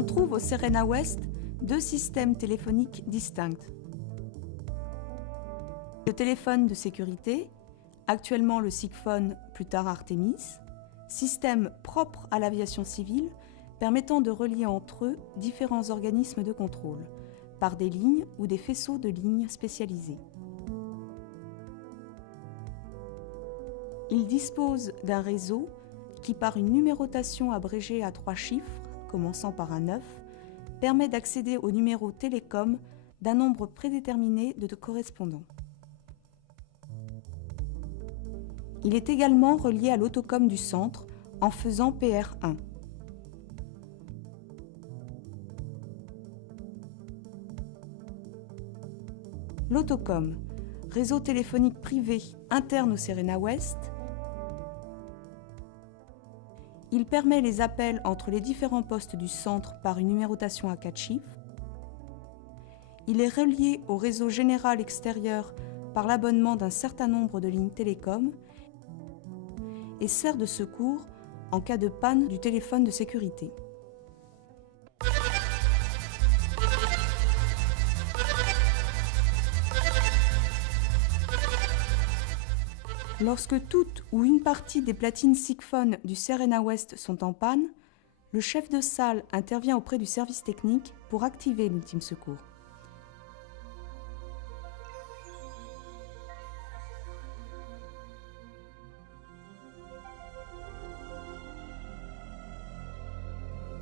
On trouve au Serena West deux systèmes téléphoniques distincts. Le téléphone de sécurité, actuellement le Sigphone, plus tard Artemis, système propre à l'aviation civile permettant de relier entre eux différents organismes de contrôle, par des lignes ou des faisceaux de lignes spécialisés. Il dispose d'un réseau qui, par une numérotation abrégée à 3 chiffres, commençant par un 9, permet d'accéder au numéro télécom d'un nombre prédéterminé de correspondants. Il est également relié à l'autocom du centre en faisant PR1. L'autocom, réseau téléphonique privé interne au Serena West, il permet les appels entre les différents postes du centre par une numérotation à 4 chiffres. Il est relié au réseau général extérieur par l'abonnement d'un certain nombre de lignes télécom et sert de secours en cas de panne du téléphone de sécurité. Lorsque toute ou une partie des platines Sigphone du Serena West sont en panne, le chef de salle intervient auprès du service technique pour activer l'ultime secours.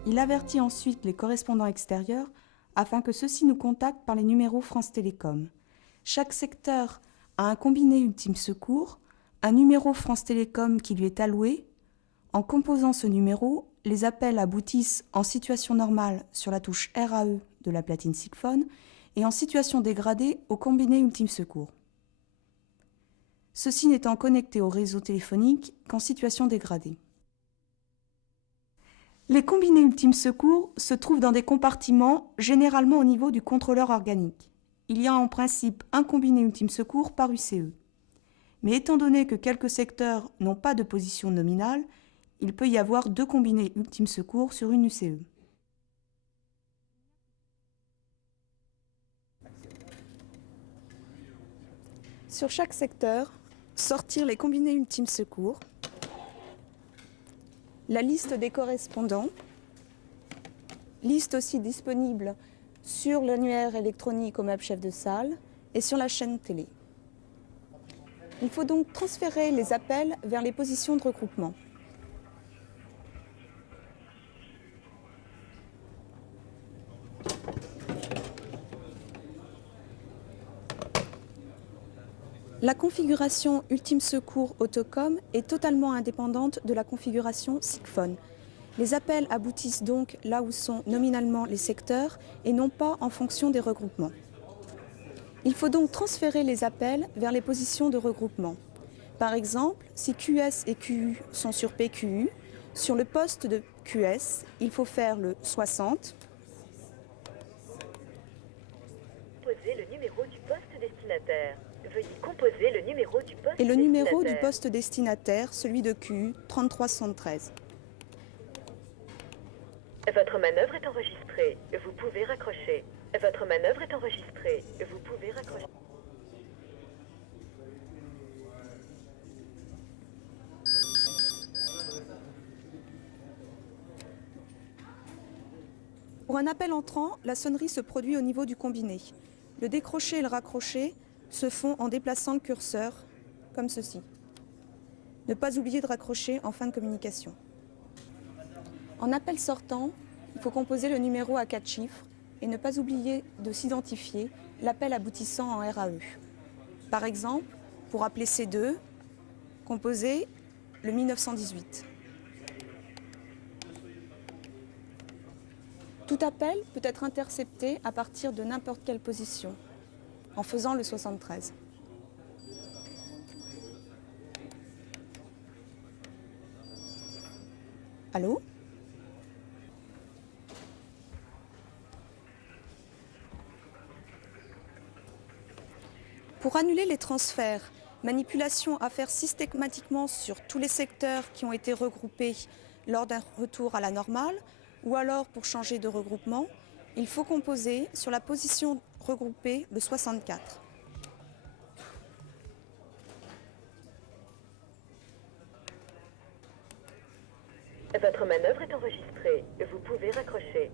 Il avertit ensuite les correspondants extérieurs afin que ceux-ci nous contactent par les numéros France Télécom. Chaque secteur a un combiné ultime secours, un numéro France Télécom qui lui est alloué. En composant ce numéro, les appels aboutissent en situation normale sur la touche RAE de la platine Sigphone et en situation dégradée au combiné ultime secours. Ceci n'étant connecté au réseau téléphonique qu'en situation dégradée. Les combinés ultime secours se trouvent dans des compartiments, généralement au niveau du contrôleur organique. Il y a en principe un combiné ultime secours par UCE. Mais étant donné que quelques secteurs n'ont pas de position nominale, il peut y avoir 2 combinés ultime secours sur une UCE. Sur chaque secteur, sortir les combinés ultime secours, la liste des correspondants, liste aussi disponible sur l'annuaire électronique au meuble chef de salle et sur la chaîne télé. Il faut donc transférer les appels vers les positions de regroupement. La configuration ultime secours autocom est totalement indépendante de la configuration Sigphone. Les appels aboutissent donc là où sont nominalement les secteurs et non pas en fonction des regroupements. Il faut donc transférer les appels vers les positions de regroupement. Par exemple, si QS et QU sont sur PQU, sur le poste de QS, il faut faire le 60. Composez le numéro du poste destinataire. Veuillez composer le numéro du poste et le numéro du poste destinataire, celui de QU, 3373. Votre manœuvre est enregistrée. Vous pouvez raccrocher. Votre manœuvre est enregistrée. Vous pouvez raccrocher. Pour un appel entrant, la sonnerie se produit au niveau du combiné. Le décroché et le raccroché se font en déplaçant le curseur, comme ceci. Ne pas oublier de raccrocher en fin de communication. En appel sortant, il faut composer le numéro à 4 chiffres et ne pas oublier de s'identifier l'appel aboutissant en RAE. Par exemple, pour appeler C2, composez le 1918. Tout appel peut être intercepté à partir de n'importe quelle position, en faisant le 73. Allô ? Pour annuler les transferts, manipulation à faire systématiquement sur tous les secteurs qui ont été regroupés lors d'un retour à la normale, Ou alors, pour changer de regroupement, il faut composer sur la position regroupée le 64. Votre manœuvre est enregistrée. Vous pouvez raccrocher.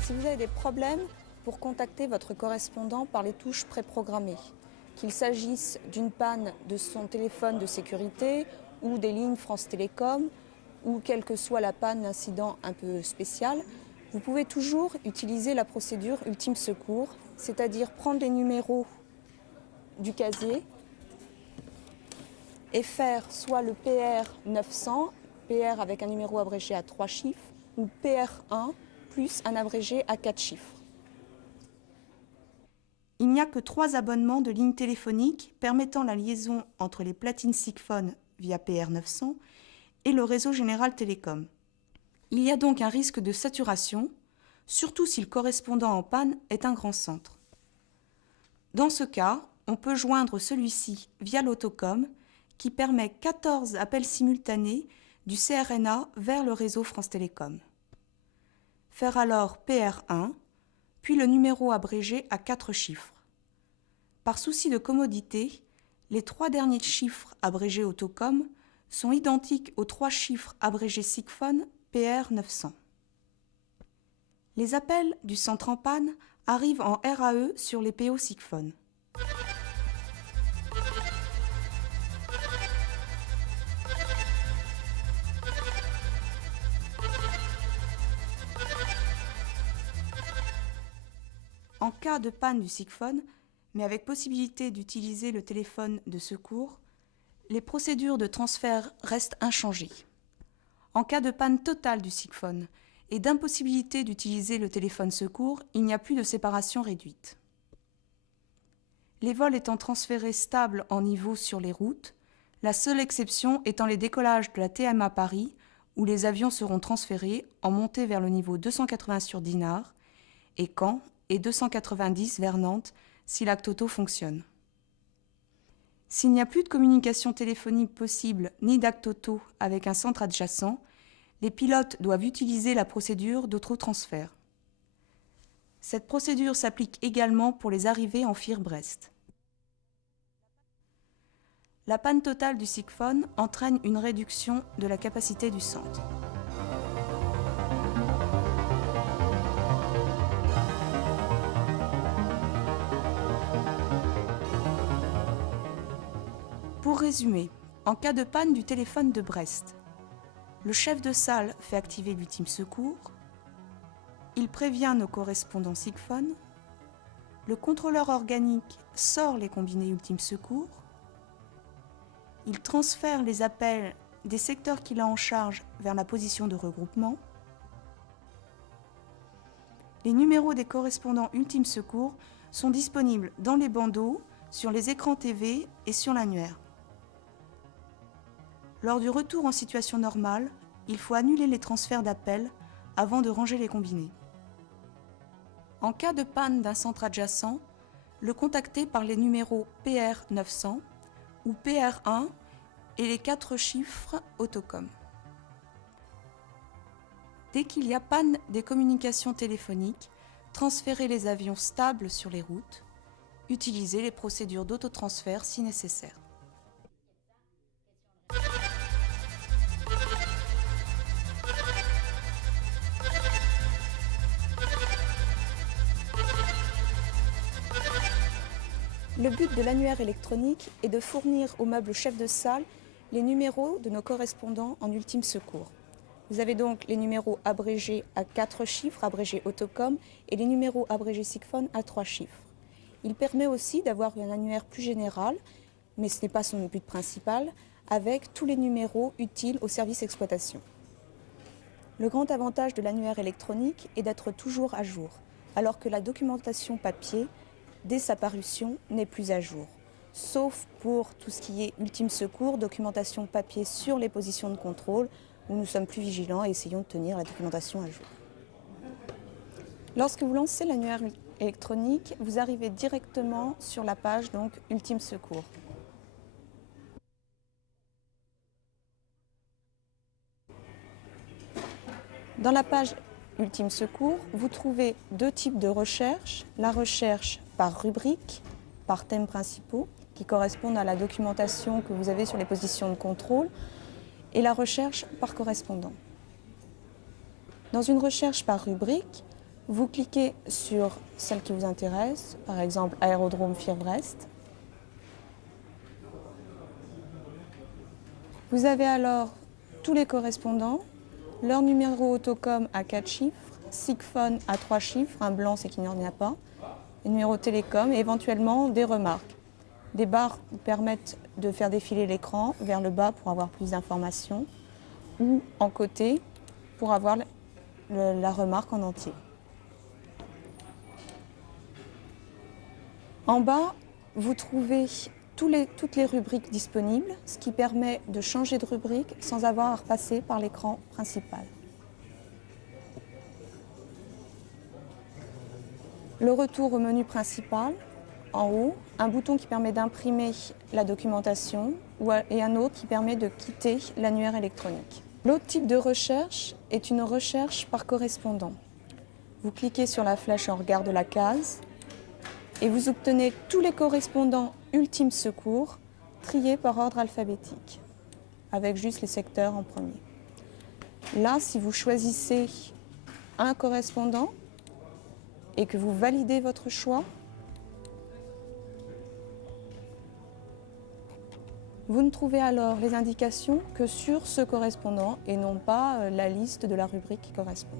Si vous avez des problèmes pour contacter votre correspondant par les touches préprogrammées, qu'il s'agisse d'une panne de son téléphone de sécurité ou des lignes France Télécom, ou quelle que soit la panne, l'incident un peu spécial, vous pouvez toujours utiliser la procédure ultime secours, c'est-à-dire prendre les numéros du casier et faire soit le PR 900, PR avec un numéro abrégé à 3 chiffres, ou PR1 plus un abrégé à 4 chiffres. Il n'y a que 3 abonnements de lignes téléphoniques permettant la liaison entre les platines Sigphone via PR 900 et le réseau général télécom. Il y a donc un risque de saturation, surtout si le correspondant en panne est un grand centre. Dans ce cas, on peut joindre celui-ci via l'autocom qui permet 14 appels simultanés du CRNA vers le réseau France Télécom. Faire alors PR1, puis le numéro abrégé à 4 chiffres. Par souci de commodité, les 3 derniers chiffres abrégés Autocom sont identiques aux 3 chiffres abrégés Sigphone PR 900. Les appels du centre en panne arrivent en RAE sur les PO Sigphone. En cas de panne du Sigphone, mais avec possibilité d'utiliser le téléphone de secours, les procédures de transfert restent inchangées. En cas de panne totale du Sigphone et d'impossibilité d'utiliser le téléphone secours, il n'y a plus de séparation réduite. Les vols étant transférés stables en niveau sur les routes, la seule exception étant les décollages de la TMA Paris, où les avions seront transférés en montée vers le niveau 280 sur Dinard et Caen et 290 vers Nantes si l'acte auto fonctionne. S'il n'y a plus de communication téléphonique possible ni d'acte auto avec un centre adjacent, les pilotes doivent utiliser la procédure d'autotransfert. Cette procédure s'applique également pour les arrivées en FIR-Brest. La panne totale du Sigphone entraîne une réduction de la capacité du centre. Pour résumer, en cas de panne du téléphone de Brest, le chef de salle fait activer l'ultime secours, il prévient nos correspondants Sigphone, le contrôleur organique sort les combinés ultime secours, il transfère les appels des secteurs qu'il a en charge vers la position de regroupement, les numéros des correspondants ultime secours sont disponibles dans les bandeaux, sur les écrans TV et sur l'annuaire. Lors du retour en situation normale, il faut annuler les transferts d'appels avant de ranger les combinés. En cas de panne d'un centre adjacent, le contacter par les numéros PR 900 ou PR1 et les 4 chiffres Autocom. Dès qu'il y a panne des communications téléphoniques, transférez les avions stables sur les routes, utilisez les procédures d'autotransfert si nécessaire. Le but de l'annuaire électronique est de fournir au meuble chef de salle les numéros de nos correspondants en ultime secours. Vous avez donc les numéros abrégés à 4 chiffres, abrégés Autocom, et les numéros abrégés Sigphone à 3 chiffres. Il permet aussi d'avoir un annuaire plus général, mais ce n'est pas son but principal, avec tous les numéros utiles au service exploitation. Le grand avantage de l'annuaire électronique est d'être toujours à jour, alors que la documentation papier, dès sa parution, n'est plus à jour, sauf pour tout ce qui est ultime secours, documentation papier sur les positions de contrôle, où nous sommes plus vigilants et essayons de tenir la documentation à jour. Lorsque vous lancez l'annuaire électronique, vous arrivez directement sur la page donc Ultime Secours. Dans la page Ultime Secours, vous trouvez deux types de recherche. La recherche par rubrique, par thèmes principaux, qui correspondent à la documentation que vous avez sur les positions de contrôle, et la recherche par correspondant. Dans une recherche par rubrique, vous cliquez sur celle qui vous intéresse, par exemple Aérodrome Fier-Brest. Vous avez alors tous les correspondants, leur numéro autocom à 4 chiffres, SIGPHON à 3 chiffres, un blanc c'est qu'il n'y en a pas, le numéro télécom et éventuellement des remarques. Des barres vous permettent de faire défiler l'écran vers le bas pour avoir plus d'informations ou en côté pour avoir la remarque en entier. En bas, vous trouvez toutes les rubriques disponibles, ce qui permet de changer de rubrique sans avoir à repasser par l'écran principal. Le retour au menu principal, en haut, un bouton qui permet d'imprimer la documentation et un autre qui permet de quitter l'annuaire électronique. L'autre type de recherche est une recherche par correspondant. Vous cliquez sur la flèche en regard de la case et vous obtenez tous les correspondants Ultime Secours triés par ordre alphabétique, avec juste les secteurs en premier. Là, si vous choisissez un correspondant et que vous validez votre choix, vous ne trouvez alors les indications que sur ce correspondant et non pas la liste de la rubrique qui correspond.